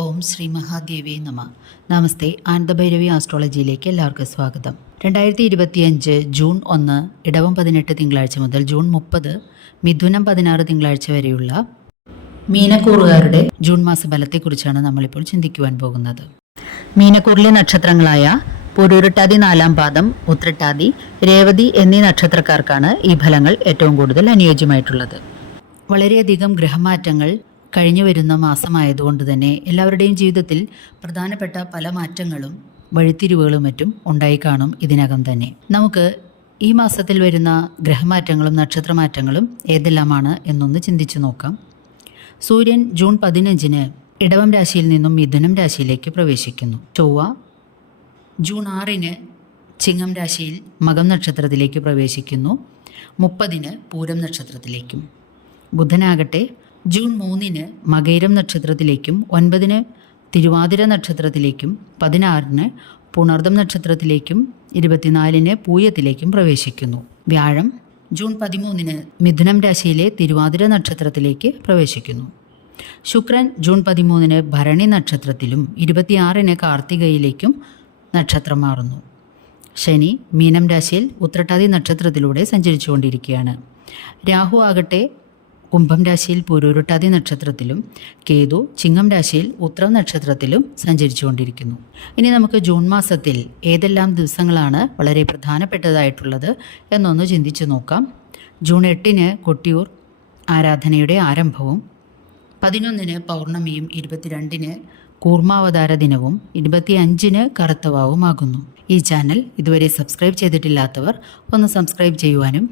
ഓം ശ്രീ മഹാദേവി നമ. നമസ്തേ ആനന്ദഭൈരവി ആസ്ട്രോളജിയിലേക്ക് എല്ലാവർക്കും സ്വാഗതം. രണ്ടായിരത്തി ഇരുപത്തിയഞ്ച് ജൂൺ ഒന്ന് ഇടവം പതിനെട്ട് തിങ്കളാഴ്ച മുതൽ ജൂൺ മുപ്പത് മിഥുനം പതിനാറ് തിങ്കളാഴ്ച വരെയുള്ള മീനക്കൂറുകാരുടെ ജൂൺ മാസ ഫലത്തെക്കുറിച്ചാണ് നമ്മളിപ്പോൾ ചിന്തിക്കുവാൻ പോകുന്നത്. മീനക്കൂറിലെ നക്ഷത്രങ്ങളായ പുരൂരുട്ടാതി നാലാം പാദം ഉത്രട്ടാതി രേവതി എന്നീ നക്ഷത്രക്കാർക്കാണ് ഈ ഫലങ്ങൾ ഏറ്റവും കൂടുതൽ അനുയോജ്യമായിട്ടുള്ളത്. വളരെയധികം ഗ്രഹമാറ്റങ്ങൾ കഴിഞ്ഞു വരുന്ന മാസമായതുകൊണ്ട് തന്നെ എല്ലാവരുടെയും ജീവിതത്തിൽ പ്രധാനപ്പെട്ട പല മാറ്റങ്ങളും വഴിത്തിരിവുകളും മറ്റും ഉണ്ടായി കാണും ഇതിനകം തന്നെ. നമുക്ക് ഈ മാസത്തിൽ വരുന്ന ഗ്രഹമാറ്റങ്ങളും നക്ഷത്രമാറ്റങ്ങളും ഏതെല്ലാമാണ് എന്നൊന്ന് ചിന്തിച്ചു നോക്കാം. സൂര്യൻ ജൂൺ പതിനഞ്ചിന് ഇടവം രാശിയിൽ നിന്നും മിഥുനം രാശിയിലേക്ക് പ്രവേശിക്കുന്നു. ചൊവ്വ ജൂൺ ആറിന് ചിങ്ങം രാശിയിൽ മകം നക്ഷത്രത്തിലേക്ക് പ്രവേശിക്കുന്നു. മുപ്പതിന് പൂരം നക്ഷത്രത്തിലേക്കും. ബുധനാകട്ടെ ജൂൺ മൂന്നിന് മകൈരം നക്ഷത്രത്തിലേക്കും ഒൻപതിന് തിരുവാതിര നക്ഷത്രത്തിലേക്കും പതിനാറിന് പുണർദം നക്ഷത്രത്തിലേക്കും ഇരുപത്തിനാലിന് പൂയത്തിലേക്കും പ്രവേശിക്കുന്നു. വ്യാഴം ജൂൺ പതിമൂന്നിന് മിഥുനം രാശിയിലെ തിരുവാതിര നക്ഷത്രത്തിലേക്ക് പ്രവേശിക്കുന്നു. ശുക്രൻ ജൂൺ പതിമൂന്നിന് ഭരണി നക്ഷത്രത്തിലും ഇരുപത്തിയാറിന് കാർത്തികയിലേക്കും നക്ഷത്രം മാറുന്നു. ശനി മീനം രാശിയിൽ ഉത്രട്ടാതി നക്ഷത്രത്തിലൂടെ സഞ്ചരിച്ചുകൊണ്ടിരിക്കുകയാണ്. രാഹു ആകട്ടെ കുംഭം രാശിയിൽ പുരൂരുട്ടാതി നക്ഷത്രത്തിലും കേതു ചിങ്ങം രാശിയിൽ ഉത്രം നക്ഷത്രത്തിലും സഞ്ചരിച്ചുകൊണ്ടിരിക്കുന്നു. ഇനി നമുക്ക് ജൂൺ മാസത്തിൽ ഏതെല്ലാം ദിവസങ്ങളാണ് വളരെ പ്രധാനപ്പെട്ടതായിട്ടുള്ളത് എന്നൊന്ന് ചിന്തിച്ചു നോക്കാം. ജൂൺ എട്ടിന് കൊട്ടിയൂർ ആരാധനയുടെ ആരംഭവും പതിനൊന്നിന് പൗർണമിയും ഇരുപത്തിരണ്ടിന് കൂർമാവതാര ദിനവും ഇരുപത്തിയഞ്ചിന് കറുത്തവാവുമാകുന്നു. ഈ ചാനൽ ഇതുവരെ സബ്സ്ക്രൈബ് ചെയ്തിട്ടില്ലാത്തവർ ഒന്ന് സബ്സ്ക്രൈബ് ചെയ്യുവാനും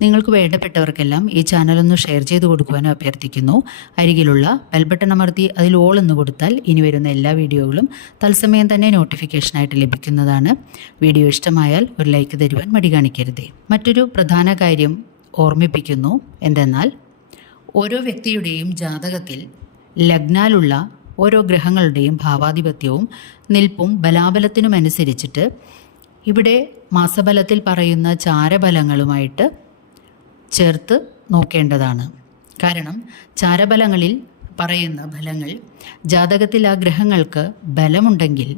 നിങ്ങൾക്ക് വേണ്ടപ്പെട്ടവർക്കെല്ലാം ഈ ചാനൽ ഒന്ന് ഷെയർ ചെയ്ത് കൊടുക്കുവാനും അഭ്യർത്ഥിക്കുന്നു. അരികിലുള്ള ബെൽബട്ടൺ അമർത്തി അതിൽ ഓൾ എന്ന് കൊടുത്താൽ ഇനി വരുന്ന എല്ലാ വീഡിയോകളും തത്സമയം തന്നെ നോട്ടിഫിക്കേഷനായിട്ട് ലഭിക്കുന്നതാണ്. വീഡിയോ ഇഷ്ടമായാൽ ഒരു ലൈക്ക് തരുവാൻ മടി കാണിക്കരുതേ. മറ്റൊരു പ്രധാന കാര്യം ഓർമ്മിപ്പിക്കുന്നു. എന്തെന്നാൽ ഓരോ വ്യക്തിയുടെയും ജാതകത്തിൽ ലഗ്നാലുള്ള ഓരോ ഗ്രഹങ്ങളുടെയും ഭാവാധിപത്യവും നിൽപ്പും ബലാബലത്തിനുമനുസരിച്ചിട്ട് ഇവിടെ മാസബലത്തിൽ പറയുന്ന ചാരബലങ്ങളുമായിട്ട് ചേർത്ത് നോക്കേണ്ടതാണ്. കാരണം ചാരബലങ്ങളിൽ പറയുന്ന ഫലങ്ങൾ ജാതകത്തിൽ ആ ഗ്രഹങ്ങൾക്ക് ബലമുണ്ടെങ്കിൽ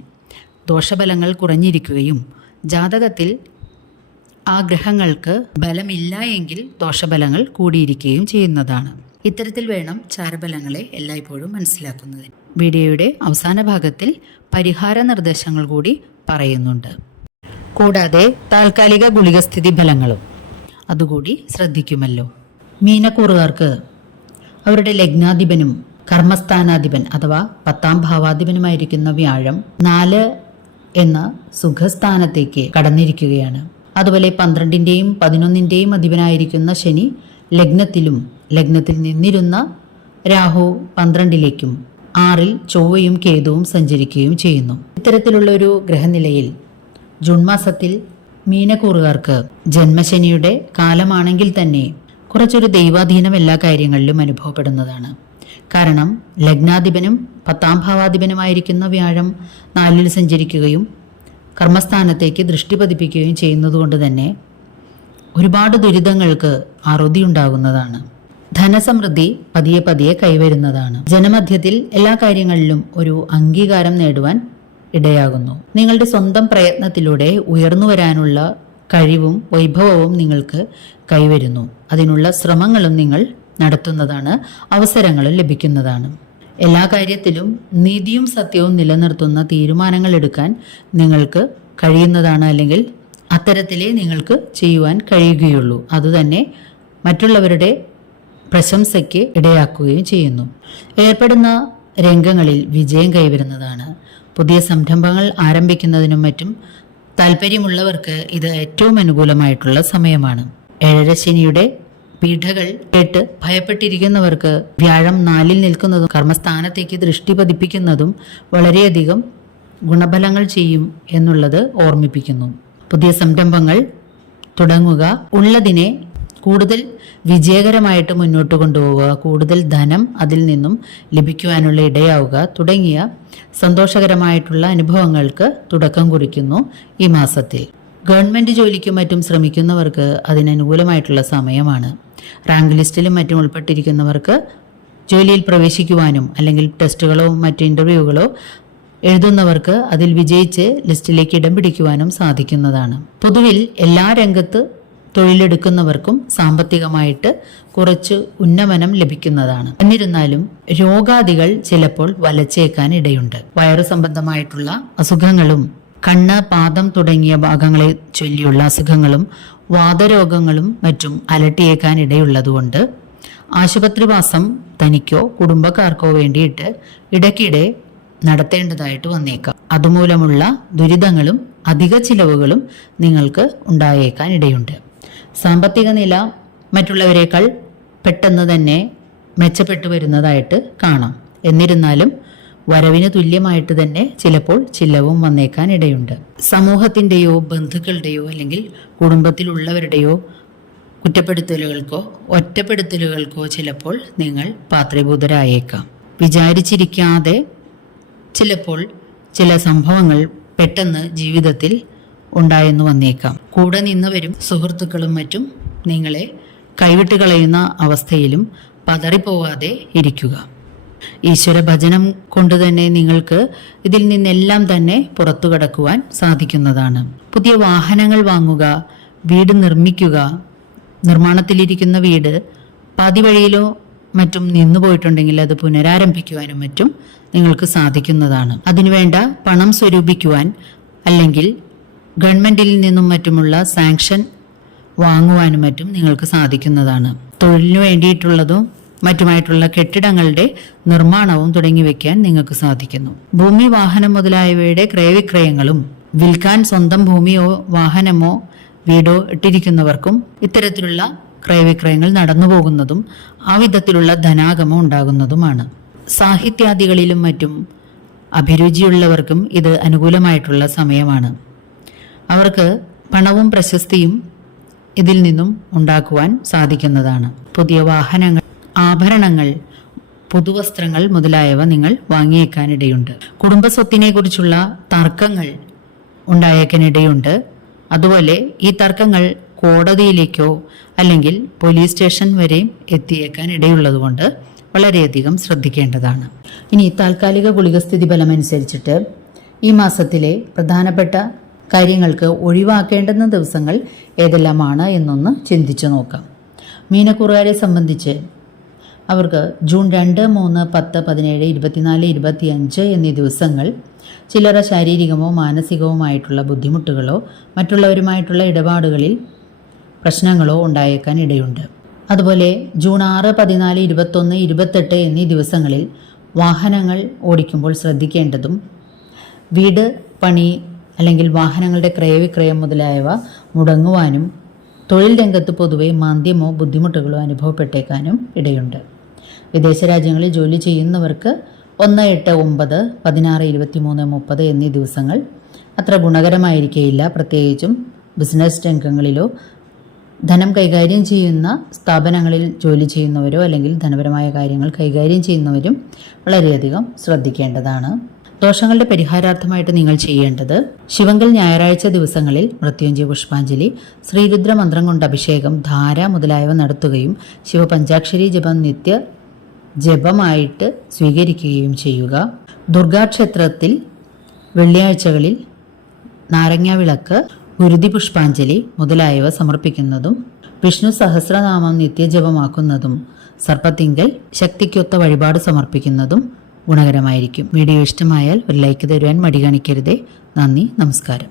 ദോഷബലങ്ങൾ കുറഞ്ഞിരിക്കുകയും ജാതകത്തിൽ ആ ഗ്രഹങ്ങൾക്ക് ബലമില്ല എങ്കിൽ ദോഷബലങ്ങൾ കൂടിയിരിക്കുകയും ചെയ്യുന്നതാണ്. ഇത്തരത്തിൽ വേണം ചാരബലങ്ങളെ എല്ലായ്പ്പോഴും മനസ്സിലാക്കുന്നത്. വീഡിയോയുടെ അവസാന ഭാഗത്തിൽ പരിഹാര നിർദ്ദേശങ്ങൾ കൂടി പറയുന്നുണ്ട്. കൂടാതെ താൽക്കാലിക ഗുളികസ്ഥിതി ഫലങ്ങളും അതുകൂടി ശ്രദ്ധിക്കുമല്ലോ. മീനക്കൂറുകാർക്ക് അവരുടെ ലഗ്നാധിപനും കർമ്മസ്ഥാനാധിപൻ അഥവാ പത്താം ഭാവാധിപനുമായിരിക്കുന്ന വ്യാഴം നാല് എന്ന സുഖസ്ഥാനത്തേക്ക് കടന്നിരിക്കുകയാണ്. അതുപോലെ പന്ത്രണ്ടിന്റെയും പതിനൊന്നിന്റെയും അധിപനായിരിക്കുന്ന ശനി ലഗ്നത്തിലും ലഗ്നത്തിൽ നിന്നിരുന്ന രാഹു പന്ത്രണ്ടിലേക്കും ആറിൽ ചൊവ്വയും കേതുവും സഞ്ചരിക്കുകയും ചെയ്യുന്നു. ഇത്തരത്തിലുള്ള ഒരു ഗ്രഹനിലയിൽ ജൂൺ മാസത്തിൽ മീനക്കൂറുകാർക്ക് ജന്മശനിയുടെ കാലമാണെങ്കിൽ തന്നെ കുറച്ചൊരു ദൈവാധീനം എല്ലാ കാര്യങ്ങളിലും അനുഭവപ്പെടുന്നതാണ്. കാരണം ലഗ്നാധിപനും പത്താം ഭാവാധിപനുമായിരിക്കുന്ന വ്യാഴം നാലിൽ സഞ്ചരിക്കുകയും കർമ്മസ്ഥാനത്തേക്ക് ദൃഷ്ടി പതിപ്പിക്കുകയും ചെയ്യുന്നതുകൊണ്ട് തന്നെ ഒരുപാട് ദുരിതങ്ങൾക്ക് അറുതി ഉണ്ടാകുന്നതാണ് ധനസമൃദ്ധി പതിയെ പതിയെ കൈവരുന്നതാണ്. ജനമധ്യത്തിൽ എല്ലാ കാര്യങ്ങളിലും ഒരു അംഗീകാരം നേടുവാൻ ഇടയാകുന്നു. നിങ്ങളുടെ സ്വന്തം പ്രയത്നത്തിലൂടെ ഉയർന്നു വരാനുള്ള കഴിവും വൈഭവവും നിങ്ങൾക്ക് കൈവരുന്നു. അതിനുള്ള ശ്രമങ്ങളും നിങ്ങൾ നടത്തുന്നതാണ് അവസരങ്ങളും ലഭിക്കുന്നതാണ്. എല്ലാ കാര്യത്തിലും നീതിയും സത്യവും നിലനിർത്തുന്ന തീരുമാനങ്ങൾ എടുക്കാൻ നിങ്ങൾക്ക് കഴിയുന്നതാണ് അല്ലെങ്കിൽ അത്തരത്തിലേ നിങ്ങൾക്ക് ചെയ്യുവാൻ കഴിയുകയുള്ളൂ. അതുതന്നെ മറ്റുള്ളവരുടെ പ്രശംസയ്ക്ക് ഇടയാക്കുകയും ചെയ്യുന്നു. ഏർപ്പെടുന്ന രംഗങ്ങളിൽ വിജയം കൈവരുന്നതാണ്. പുതിയ സംരംഭങ്ങൾ ആരംഭിക്കുന്നതിനും മറ്റും താല്പര്യമുള്ളവർക്ക് ഇത് ഏറ്റവും അനുകൂലമായിട്ടുള്ള സമയമാണ്. ഏഴരശനിയുടെ പീഠകൾ കേട്ട് ഭയപ്പെട്ടിരിക്കുന്നവർക്ക് വ്യാഴം നാലിൽ നിൽക്കുന്നതും കർമ്മസ്ഥാനത്തേക്ക് ദൃഷ്ടി പതിപ്പിക്കുന്നതും വളരെയധികം ഗുണഫലങ്ങൾ ചെയ്യും എന്നുള്ളത് ഓർമ്മിപ്പിക്കുന്നു. പുതിയ സംരംഭങ്ങൾ തുടങ്ങുക ഉള്ളതിനെ കൂടുതൽ വിജയകരമായിട്ട് മുന്നോട്ട് കൊണ്ടുപോവുക കൂടുതൽ ധനം അതിൽ നിന്നും ലഭിക്കുവാനുള്ള ഇടയാവുക തുടങ്ങിയ സന്തോഷകരമായിട്ടുള്ള അനുഭവങ്ങൾക്ക് തുടക്കം കുറിക്കുന്നു ഈ മാസത്തിൽ. ഗവൺമെന്റ് ജോലിക്കും മറ്റും ശ്രമിക്കുന്നവർക്ക് അതിനനുകൂലമായിട്ടുള്ള സമയമാണ്. റാങ്ക് ലിസ്റ്റിലും മറ്റും ഉൾപ്പെട്ടിരിക്കുന്നവർക്ക് ജോലിയിൽ പ്രവേശിക്കുവാനും അല്ലെങ്കിൽ ടെസ്റ്റുകളോ മറ്റ് ഇന്റർവ്യൂകളോ എഴുതുന്നവർക്ക് അതിൽ വിജയിച്ച് ലിസ്റ്റിലേക്ക് ഇടം പിടിക്കുവാനും സാധിക്കുന്നതാണ്. പൊതുവിൽ എല്ലാ രംഗത്ത് തൊഴിലെടുക്കുന്നവർക്കും സാമ്പത്തികമായിട്ട് കുറച്ച് ഉന്നമനം ലഭിക്കുന്നതാണ്. എന്നിരുന്നാലും രോഗാദികൾ ചിലപ്പോൾ വലച്ചേക്കാൻ ഇടയുണ്ട്. വയറു സംബന്ധമായിട്ടുള്ള അസുഖങ്ങളും കണ്ണ് പാദം തുടങ്ങിയ ഭാഗങ്ങളെ ചൊല്ലിയുള്ള അസുഖങ്ങളും വാദരോഗങ്ങളും മറ്റും അലട്ടിയേക്കാൻ ഇടയുള്ളതുകൊണ്ട് ആശുപത്രിവാസം തനിക്കോ കുടുംബക്കാർക്കോ വേണ്ടിയിട്ട് ഇടയ്ക്കിടെ നടത്തേണ്ടതായിട്ട് വന്നേക്കാം. അതുമൂലമുള്ള ദുരിതങ്ങളും അധിക ചിലവുകളും നിങ്ങൾക്ക് ഉണ്ടായേക്കാൻ ഇടയുണ്ട്. സാമ്പത്തിക നില മറ്റുള്ളവരെക്കാൾ പെട്ടെന്ന് തന്നെ മെച്ചപ്പെട്ടു വരുന്നതായിട്ട് കാണാം. എന്നിരുന്നാലും വരവിന് തുല്യമായിട്ട് തന്നെ ചിലപ്പോൾ ചിലവും വന്നേക്കാൻ ഇടയുണ്ട് സമൂഹത്തിന്റെയോ ബന്ധുക്കളുടെയോ അല്ലെങ്കിൽ കുടുംബത്തിലുള്ളവരുടെയോ കുറ്റപ്പെടുത്തലുകൾക്കോ ഒറ്റപ്പെടുത്തലുകൾക്കോ ചിലപ്പോൾ നിങ്ങൾ പാത്രീഭൂതരായേക്കാം. വിചാരിച്ചിരിക്കാതെ ചിലപ്പോൾ ചില സംഭവങ്ങൾ പെട്ടെന്ന് ജീവിതത്തിൽ ഉണ്ടായെന്ന് വന്നേക്കാം. കൂടെ നിന്നവരും സുഹൃത്തുക്കളും മറ്റും നിങ്ങളെ കൈവിട്ട് കളയുന്ന അവസ്ഥയിലും പതറിപ്പോവാതെ ഇരിക്കുക. ഈശ്വര ഭജനം കൊണ്ട് തന്നെ നിങ്ങൾക്ക് ഇതിൽ നിന്നെല്ലാം തന്നെ പുറത്തു കടക്കുവാൻ സാധിക്കുന്നതാണ്. പുതിയ വാഹനങ്ങൾ വാങ്ങുക വീട് നിർമ്മിക്കുക നിർമ്മാണത്തിലിരിക്കുന്ന വീട് പാതി വഴിയിലോ മറ്റും നിന്നു പോയിട്ടുണ്ടെങ്കിൽ അത് പുനരാരംഭിക്കുവാനും മറ്റും നിങ്ങൾക്ക് സാധിക്കുന്നതാണ്. അതിനുവേണ്ട പണം സ്വരൂപിക്കുവാൻ അല്ലെങ്കിൽ ഗവൺമെന്റിൽ നിന്നും മറ്റുമുള്ള സാങ്ഷൻ വാങ്ങുവാനും മറ്റും നിങ്ങൾക്ക് സാധിക്കുന്നതാണ്. തൊഴിലിനു വേണ്ടിയിട്ടുള്ളതും മറ്റുമായിട്ടുള്ള കെട്ടിടങ്ങളുടെ നിർമ്മാണവും തുടങ്ങി വെക്കാൻ നിങ്ങൾക്ക് സാധിക്കുന്നു. ഭൂമി വാഹനം മുതലായവയുടെ ക്രയവിക്രയങ്ങളും വിൽക്കാൻ സ്വന്തം ഭൂമിയോ വാഹനമോ വീടോ ഇട്ടിരിക്കുന്നവർക്കും ഇത്തരത്തിലുള്ള ക്രയവിക്രയങ്ങൾ നടന്നു പോകുന്നതും ആ വിധത്തിലുള്ള ധനാഗമം ഉണ്ടാകുന്നതുമാണ്. സാഹിത്യാദികളിലും മറ്റും അഭിരുചിയുള്ളവർക്കും ഇത് അനുകൂലമായിട്ടുള്ള സമയമാണ്. അവർക്ക് പണവും പ്രശസ്തിയും ഇതിൽ നിന്നും ഉണ്ടാക്കുവാൻ സാധിക്കുന്നതാണ്. പുതിയ വാഹനങ്ങൾ ആഭരണങ്ങൾ പുതുവസ്ത്രങ്ങൾ മുതലായവ നിങ്ങൾ വാങ്ങിയേക്കാനിടയുണ്ട്. കുടുംബസ്വത്തിനെ കുറിച്ചുള്ള തർക്കങ്ങൾ ഉണ്ടായേക്കാനിടയുണ്ട്. അതുപോലെ ഈ തർക്കങ്ങൾ കോടതിയിലേക്കോ അല്ലെങ്കിൽ പോലീസ് സ്റ്റേഷൻ വരെയും എത്തിയേക്കാൻ ഇടയുള്ളതുകൊണ്ട് വളരെയധികം ശ്രദ്ധിക്കേണ്ടതാണ്. ഇനി താൽക്കാലിക ഗുളികസ്ഥിതി ഫലമനുസരിച്ചിട്ട് ഈ മാസത്തിലെ പ്രധാനപ്പെട്ട കാര്യങ്ങൾക്ക് ഒഴിവാക്കേണ്ടുന്ന ദിവസങ്ങൾ ഏതെല്ലാമാണ് എന്നൊന്ന് ചിന്തിച്ചു നോക്കാം. മീനക്കുറുകാരെ സംബന്ധിച്ച് അവർക്ക് ജൂൺ രണ്ട് മൂന്ന് പത്ത് പതിനേഴ് ഇരുപത്തിനാല് ഇരുപത്തിയഞ്ച് എന്നീ ദിവസങ്ങൾ ചിലർ ശാരീരികമോ മാനസികവുമായിട്ടുള്ള ബുദ്ധിമുട്ടുകളോ മറ്റുള്ളവരുമായിട്ടുള്ള ഇടപാടുകളിൽ പ്രശ്നങ്ങളോ ഉണ്ടായേക്കാൻ ഇടയുണ്ട്. അതുപോലെ ജൂൺ ആറ് പതിനാല് ഇരുപത്തൊന്ന് ഇരുപത്തെട്ട് എന്നീ ദിവസങ്ങളിൽ വാഹനങ്ങൾ ഓടിക്കുമ്പോൾ ശ്രദ്ധിക്കേണ്ടതും വീട് പണി അല്ലെങ്കിൽ വാഹനങ്ങളുടെ ക്രയവിക്രയം മുതലായവ മുടങ്ങുവാനും തൊഴിൽ രംഗത്ത് പൊതുവെ മാന്ദ്യമോ ബുദ്ധിമുട്ടുകളോ അനുഭവപ്പെട്ടേക്കാനും ഇടയുണ്ട്. വിദേശ രാജ്യങ്ങളിൽ ജോലി ചെയ്യുന്നവർക്ക് ഒന്ന് എട്ട് ഒമ്പത് പതിനാറ് ഇരുപത്തി മൂന്ന് മുപ്പത് എന്നീ ദിവസങ്ങൾ അത്ര ഗുണകരമായിരിക്കുകയില്ല പ്രത്യേകിച്ചും ബിസിനസ് രംഗങ്ങളിലോ ധനം കൈകാര്യം ചെയ്യുന്ന സ്ഥാപനങ്ങളിൽ ജോലി ചെയ്യുന്നവരോ അല്ലെങ്കിൽ ധനപരമായ കാര്യങ്ങൾ കൈകാര്യം ചെയ്യുന്നവരും വളരെയധികം ശ്രദ്ധിക്കേണ്ടതാണ്. ദോഷങ്ങളുടെ പരിഹാരാർത്ഥമായിട്ട് നിങ്ങൾ ചെയ്യേണ്ടത് ശിവങ്കൽ ഞായറാഴ്ച ദിവസങ്ങളിൽ മൃത്യുഞ്ജയ പുഷ്പാഞ്ജലി ശ്രീരുദ്ര മന്ത്രം കൊണ്ട് അഭിഷേകം ധാര മുതലായവ നടത്തുകയും ശിവപഞ്ചാക്ഷരി ജപം നിത്യ ജപമായിട്ട് സ്വീകരിക്കുകയും ചെയ്യുക. ദുർഗാക്ഷേത്രത്തിൽ വെള്ളിയാഴ്ചകളിൽ നാരങ്ങ വിളക്ക് ഗുരുതി പുഷ്പാഞ്ജലി മുതലായവ സമർപ്പിക്കുന്നതും വിഷ്ണു സഹസ്രനാമം നിത്യജപമാക്കുന്നതും സർപ്പത്തിങ്കൽ ശക്തിക്കൊത്ത വഴിപാട് സമർപ്പിക്കുന്നതും ഗുണകരമായിരിക്കും. വീഡിയോ ഇഷ്ടമായാൽ ഒരു ലൈക്ക് തരുവാൻ മടി കാണിക്കരുതേ. നന്ദി നമസ്കാരം.